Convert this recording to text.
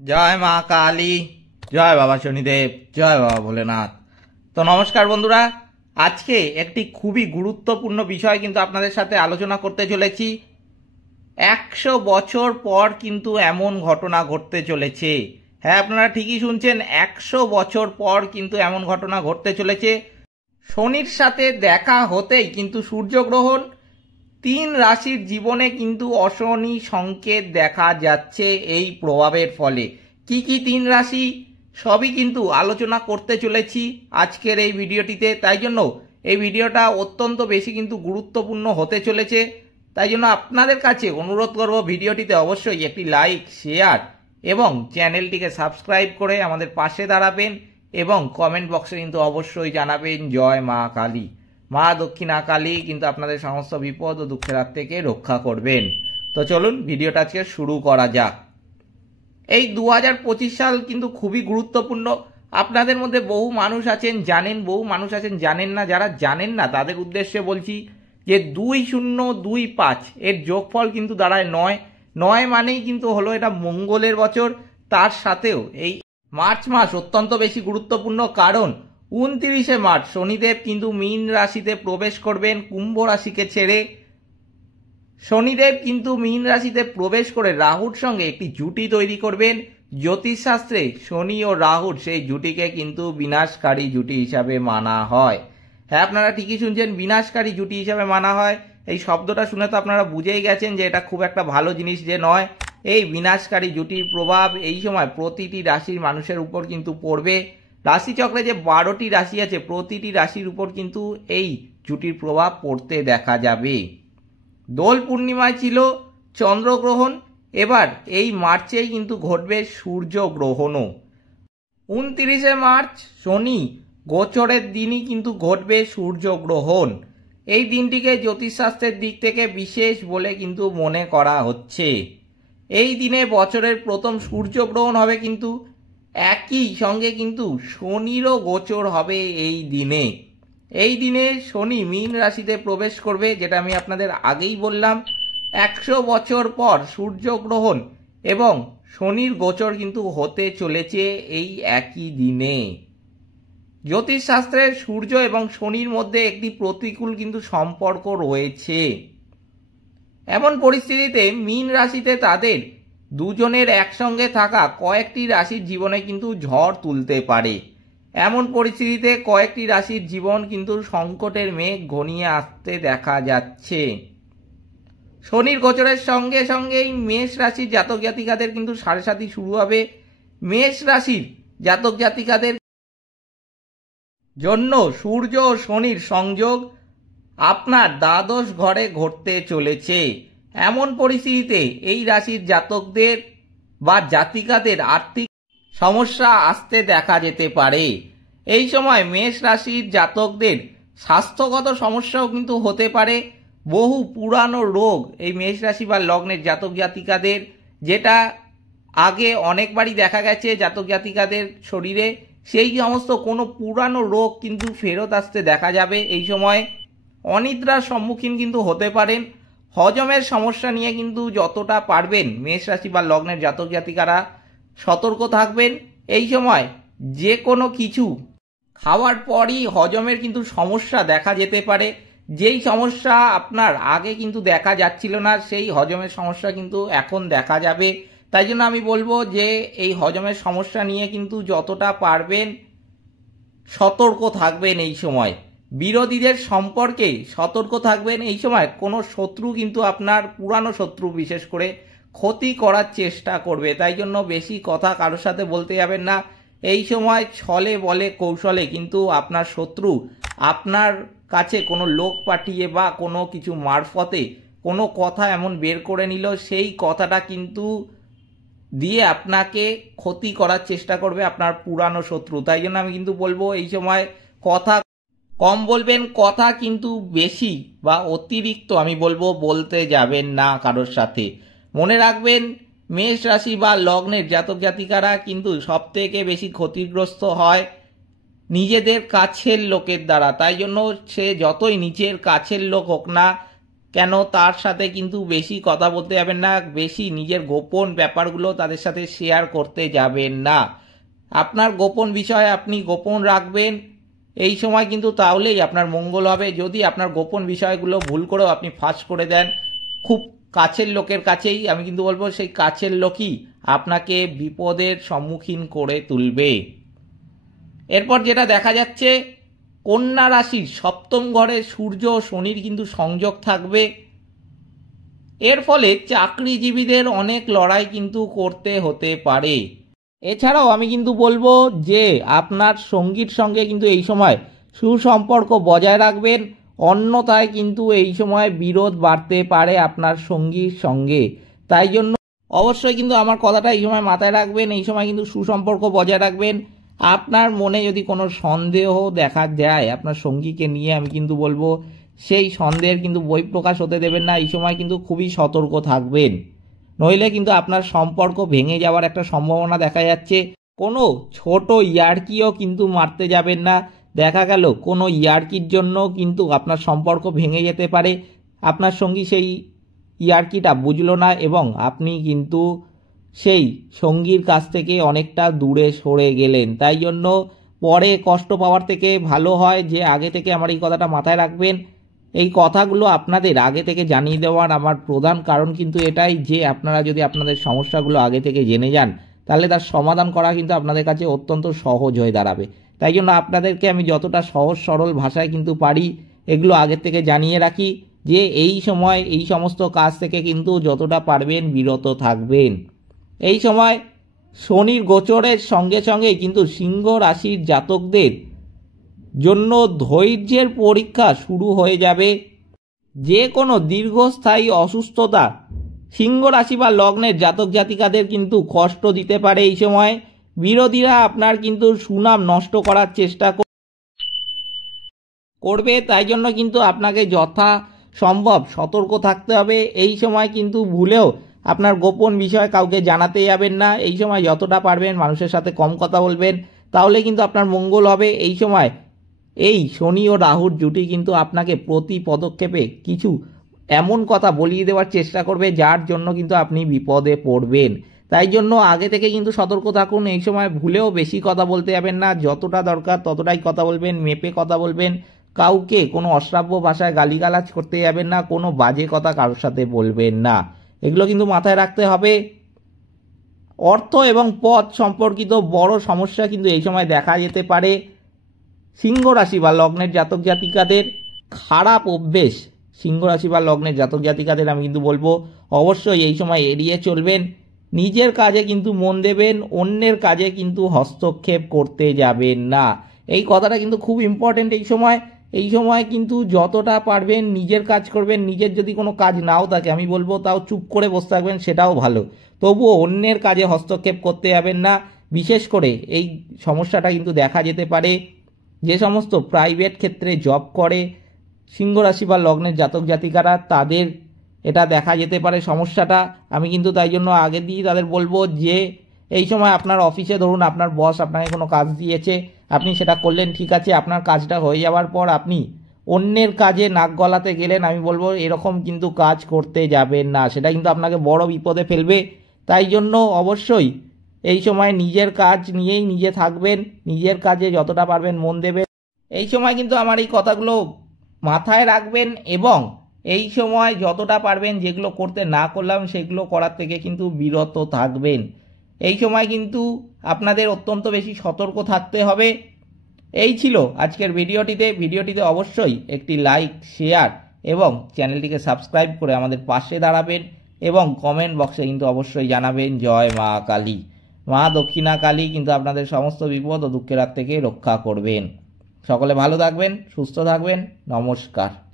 জয় মা কালী, জয় বাবা শনিদেব, জয় বাবা ভোলেনাথ। তো নমস্কার বন্ধুরা, আজকে একটি খুবই গুরুত্বপূর্ণ বিষয় কিন্তু আপনাদের সাথে আলোচনা করতে চলেছি। 100 বছর পর কিন্তু এমন ঘটনা ঘটতে চলেছে। হ্যাঁ, আপনারা ঠিকই শুনছেন, 100 বছর পর কিন্তু এমন ঘটনা ঘটতে চলেছে। শনির সাথে দেখা হতেই কিন্তু সূর্যগ্রহণ 3 রাশির জীবনে কিন্তু অশনি সংকেত দেখা যাচ্ছে। এই প্রভাবের ফলে কি কি 3 রাশি সবই কিন্তু আলোচনা করতে চলেছি আজকের এই ভিডিওটিতে। তাই জন্য এই ভিডিওটা অত্যন্ত বেশি কিন্তু গুরুত্বপূর্ণ হতে চলেছে। তাই জন্য আপনাদের কাছে অনুরোধ করব, ভিডিওটিতে অবশ্যই একটি লাইক, শেয়ার এবং চ্যানেলটিকে সাবস্ক্রাইব করে আমাদের পাশে দাঁড়াবেন এবং কমেন্ট বক্সে কিন্তু অবশ্যই জানাবেন জয় মা কালী। মা দক্ষিণা কালী কিন্তু আপনাদের সমস্ত বিপদ ও দুঃখের হাত থেকে রক্ষা করবেন। তো চলুন ভিডিওটা আজকে শুরু করা যাক। এই 2025 সাল কিন্তু খুবই গুরুত্বপূর্ণ। আপনাদের মধ্যে বহু মানুষ আছেন জানেন, বহু মানুষ আছেন জানেন না। যারা জানেন না তাদের উদ্দেশ্যে বলছি যে 2025 এর যোগফল কিন্তু দাঁড়ায় 9। 9 মানেই কিন্তু হলো এটা মঙ্গলের বছর। তার সাথেও এই মার্চ মাস অত্যন্ত বেশি গুরুত্বপূর্ণ, কারণ 29শে মার্চ শনিদেব কিন্তু মীন রাশিতে প্রবেশ করবেন কুম্ভ রাশিকে ছেড়ে। শনিদেব কিন্তু মীন রাশিতে প্রবেশ করে রাহুর সঙ্গে একটি জুটি তৈরি করবেন। জ্যোতিষশাস্ত্রে শনি ও রাহুর সেই জুটিকে কিন্তু বিনাশকারী জুটি হিসাবে মানা হয়। হ্যাঁ, আপনারা ঠিকই শুনছেন, বিনাশকারী জুটি হিসাবে মানা হয়। এই শব্দটা শুনে তো আপনারা বুঝেই গেছেন যে এটা খুব একটা ভালো জিনিস যে নয়। এই বিনাশকারী জুটির প্রভাব এই সময় প্রতিটি রাশির মানুষের উপর কিন্তু পড়বে। রাশিচক্রে যে 12টি রাশি আছে, প্রতিটি রাশির উপর কিন্তু এই জুটির প্রভাব পড়তে দেখা যাবে। দোল পূর্ণিমায় ছিল চন্দ্রগ্রহণ, এবার এই মার্চেই কিন্তু ঘটবে সূর্যগ্রহণও। 29শে মার্চ শনি গোচরের দিনই কিন্তু ঘটবে সূর্যগ্রহণ। এই দিনটিকে জ্যোতিষশাস্ত্রের দিক থেকে বিশেষ বলে কিন্তু মনে করা হচ্ছে। এই দিনে বছরের প্রথম সূর্যগ্রহণ হবে, কিন্তু একই সঙ্গে কিন্তু শনিরও গোচর হবে এই দিনে। এই দিনে শনি মীন রাশিতে প্রবেশ করবে, যেটা আমি আপনাদের আগেই বললাম। 100 বছর পর সূর্যগ্রহণ এবং শনির গোচর কিন্তু হতে চলেছে এই একই দিনে। জ্যোতিষশাস্ত্রে সূর্য এবং শনির মধ্যে একটি প্রতিকূল কিন্তু সম্পর্ক রয়েছে। এমন পরিস্থিতিতে মীন রাশিতে তাদের দুজনের একসঙ্গে থাকা কয়েকটি রাশির জীবনে কিন্তু ঝড় তুলতে পারে। এমন পরিস্থিতিতে কয়েকটি রাশির জীবন কিন্তু সংকটের মেঘ ঘনিয়ে আসতে দেখা যাচ্ছে। শনির গোচরের সঙ্গে সঙ্গেই মেষ রাশির জাতক জাতিকাদের কিন্তু সাড়ে সাতি শুরু হবে। মেষ রাশির জাতক জাতিকাদের জন্য সূর্য ও শনির সংযোগ আপনার দ্বাদশ ঘরে ঘটতে চলেছে। এমন পরিস্থিতিতে এই রাশির জাতকদের বা জাতিকাদের আর্থিক সমস্যা আসতে দেখা যেতে পারে। এই সময় মেষ রাশির জাতকদের স্বাস্থ্যগত সমস্যাও কিন্তু হতে পারে। বহু পুরানো রোগ এই মেষ রাশি বা লগ্নের জাতক জাতিকাদের, যেটা আগে অনেকবারই দেখা গেছে জাতক জাতিকাদের শরীরে, সেই সমস্ত কোনো পুরানো রোগ কিন্তু ফেরত আসতে দেখা যাবে। এই সময় অনিদ্রার সম্মুখীন কিন্তু হতে পারেন। হজমের সমস্যা নিয়ে কিন্তু যতটা পারবেন মেষ রাশি বা লগ্নের জাতক জাতিকারা সতর্ক থাকবেন। এই সময় যে কোনো কিছু খাওয়ার পরই হজমের কিন্তু সমস্যা দেখা যেতে পারে। যেই সমস্যা আপনার আগে কিন্তু দেখা যাচ্ছিল না, সেই হজমের সমস্যা কিন্তু এখন দেখা যাবে। তাই জন্য আমি বলবো যে এই হজমের সমস্যা নিয়ে কিন্তু যতটা পারবেন সতর্ক থাকবেন। এই সময় বিরোধীদের সম্পর্কে সতর্ক থাকবেন। এই সময় কোনো শত্রু কিন্তু আপনার পুরানো শত্রু বিশেষ করে ক্ষতি করার চেষ্টা করবে। তাই জন্য বেশি কথা কারোর সাথে বলতে যাবেন না। এই সময় ছলে বলে কৌশলে কিন্তু আপনার শত্রু আপনার কাছে কোনো লোক পাঠিয়ে বা কোনো কিছু মারফতে কোনো কথা এমন বের করে নিল, সেই কথাটা কিন্তু দিয়ে আপনাকে ক্ষতি করার চেষ্টা করবে আপনার পুরানো শত্রু। তাই জন্য আমি কিন্তু বলবো এই সময় কথা কম বলবেন, কথা কিন্তু বেশি বা অতিরিক্ত আমি বলবো বলতে যাবেন না কারোর সাথে। মনে রাখবেন, মেষ রাশি বা লগ্নের জাতক জাতিকারা কিন্তু সব থেকে বেশি ক্ষতিগ্রস্ত হয় নিজেদের কাছের লোকের দ্বারা। তাই জন্য সে যতই নিচের কাছের লোক হোক না, কেন তার সাথে কিন্তু বেশি কথা বলতে যাবেন না, বেশি নিজের গোপন ব্যাপারগুলো তাদের সাথে শেয়ার করতে যাবেন না। আপনার গোপন বিষয় আপনি গোপন রাখবেন এই সময় কিন্তু, তাহলেই আপনার মঙ্গল হবে। যদি আপনার গোপন বিষয়গুলো ভুল করেও আপনি ফাঁস করে দেন খুব কাছের লোকের কাছেই, আমি কিন্তু বলবো সেই কাছের লোকই আপনাকে বিপদের সম্মুখীন করে তুলবে। এরপর যেটা দেখা যাচ্ছে, কন্যা রাশির সপ্তম ঘরে সূর্য ও শনির কিন্তু সংযোগ থাকবে। এর ফলে চাকরিজীবীদের অনেক লড়াই কিন্তু করতে হতে পারে। এছাড়াও আমি কিন্তু বলবো যে আপনার সঙ্গীর সঙ্গে কিন্তু এই সময় সুসম্পর্ক বজায় রাখবেন, অন্যথায় কিন্তু এই সময় বিরোধ বাড়তে পারে আপনার সঙ্গীর সঙ্গে। তাই জন্য অবশ্যই কিন্তু আমার কথাটা এই সময় মাথায় রাখবেন, এই সময় কিন্তু সুসম্পর্ক বজায় রাখবেন। আপনার মনে যদি কোনো সন্দেহ দেখা যায় আপনার সঙ্গীকে নিয়ে, আমি কিন্তু বলবো সেই সন্দেহের কিন্তু বহিঃপ্রকাশ হতে দেবেন না, এই সময় কিন্তু খুবই সতর্ক থাকবেন, নইলে কিন্তু আপনার সম্পর্ক ভেঙে যাওয়ার একটা সম্ভাবনা দেখা যাচ্ছে। কোনো ছোট ইয়ার্কিও কিন্তু মারতে যাবেন না, দেখা গেল কোনো ইয়ার্কির জন্য কিন্তু আপনার সম্পর্ক ভেঙে যেতে পারে। আপনার সঙ্গী সেই ইয়ার্কিটা বুঝলো না এবং আপনি কিন্তু সেই সঙ্গীর কাছ থেকে অনেকটা দূরে সরে গেলেন। তাই জন্য পরে কষ্ট পাওয়ার থেকে ভালো হয় যে আগে থেকে আমার এই কথাটা মাথায় রাখবেন। এই কথাগুলো আপনাদের আগে থেকে জানিয়ে দেওয়ার আমার প্রধান কারণ কিন্তু এটাই যে আপনারা যদি আপনাদের সমস্যাগুলো আগে থেকে জেনে যান তাহলে তার সমাধান করা কিন্তু আপনাদের কাছে অত্যন্ত সহজ হয়ে দাঁড়াবে। তাই জন্য আপনাদেরকে আমি যতটা সহজ সরল ভাষায় কিন্তু পারি এগুলো আগের থেকে জানিয়ে রাখি যে এই সময় এই সমস্ত কাজ থেকে কিন্তু যতটা পারবেন বিরত থাকবেন। এই সময় শনির গোচরের সঙ্গে সঙ্গে কিন্তু সিংহ রাশির জাতকদের জন্য ধৈর্যের পরীক্ষা শুরু হয়ে যাবে। যে কোনো দীর্ঘস্থায়ী অসুস্থতা সিংহ রাশি বা লগ্নের জাতক জাতিকাদের কিন্তু কষ্ট দিতে পারে। এই সময় বিরোধীরা আপনার কিন্তু সুনাম নষ্ট করার চেষ্টা করবে, তাই জন্য কিন্তু আপনাকে যথা সম্ভব সতর্ক থাকতে হবে। এই সময় কিন্তু ভুলেও আপনার গোপন বিষয় কাউকে জানাতে যাবেন না। এই সময় যতটা পারবেন মানুষের সাথে কম কথা বলবেন, তাহলে কিন্তু আপনার মঙ্গল হবে। এই সময় এই শনি ও রাহুর জুটি কিন্তু আপনাকে প্রতি পদক্ষেপে কিছু এমন কথা বলিয়ে দেওয়ার চেষ্টা করবে যার জন্য কিন্তু আপনি বিপদে পড়বেন। তাই জন্য আগে থেকে কিন্তু সতর্ক থাকুন। এই সময় ভুলেও বেশি কথা বলতে যাবেন না, যতটা দরকার ততটাই কথা বলবেন, মেপে কথা বলবেন। কাউকে কোনো অশ্রাব্য ভাষায় গালিগালাজ করতে যাবেন না, কোনো বাজে কথা কারোর সাথে বলবেন না, এগুলো কিন্তু মাথায় রাখতে হবে। অর্থ এবং পদ সম্পর্কিত বড় সমস্যা কিন্তু এই সময় দেখা যেতে পারে। সিংহ রাশি বা লগ্নের জাতক জাতিকাদের খারাপ অভ্যেস, সিংহ রাশি বা লগ্নের জাতক জাতিকাদের আমি কিন্তু বলবো অবশ্যই এই সময় এড়িয়ে চলবেন। নিজের কাজে কিন্তু মন দেবেন, অন্যের কাজে কিন্তু হস্তক্ষেপ করতে যাবেন না। এই কথাটা কিন্তু খুব ইম্পর্টেন্ট। এই সময় কিন্তু যতটা পারবেন নিজের কাজ করবেন। নিজের যদি কোনো কাজ নাও থাকে আমি বলবো তাও চুপ করে বসে থাকবেন, সেটাও ভালো, তবুও অন্যের কাজে হস্তক্ষেপ করতে যাবেন না। বিশেষ করে এই সমস্যাটা কিন্তু দেখা যেতে পারে যে সমস্ত প্রাইভেট ক্ষেত্রে জব করে সিংহ রাশি বা লগ্নের জাতক জাতিকারা, তাদের এটা দেখা যেতে পারে সমস্যাটা। আমি কিন্তু তাই জন্য আগে দিয়ে তাদের বলবো যে এই সময় আপনার অফিসে ধরুন আপনার বস আপনাকে কোনো কাজ দিয়েছে, আপনি সেটা করলেন, ঠিক আছে, আপনার কাজটা হয়ে যাওয়ার পর আপনি অন্যের কাজে নাক গলাতে গেলেন, আমি বলবো এরকম কিন্তু কাজ করতে যাবেন না, সেটা কিন্তু আপনাকে বড় বিপদে ফেলবে। তাই জন্য অবশ্যই এই সময় নিজের কাজ নিয়েই নিজে থাকবেন, নিজের কাজে যতটা পারবেন মন দেবেন। এই সময় কিন্তু আমার এই কথাগুলো মাথায় রাখবেন এবং এই সময় যতটা পারবেন যেগুলো করতে না করলাম সেগুলো করার থেকে কিন্তু বিরত থাকবেন। এই সময় কিন্তু আপনাদের অত্যন্ত বেশি সতর্ক থাকতে হবে। এই ছিল আজকের ভিডিওটিতে অবশ্যই একটি লাইক, শেয়ার এবং চ্যানেলটিকে সাবস্ক্রাইব করে আমাদের পাশে দাঁড়াবেন এবং কমেন্ট বক্সে কিন্তু অবশ্যই জানাবেন জয় মা কালী। মা দক্ষিণা কালী কিন্তু আপনাদের সমস্ত বিপদ ও দুঃখের হাত থেকে রক্ষা করবেন। সকলে ভালো থাকবেন, সুস্থ থাকবেন। নমস্কার।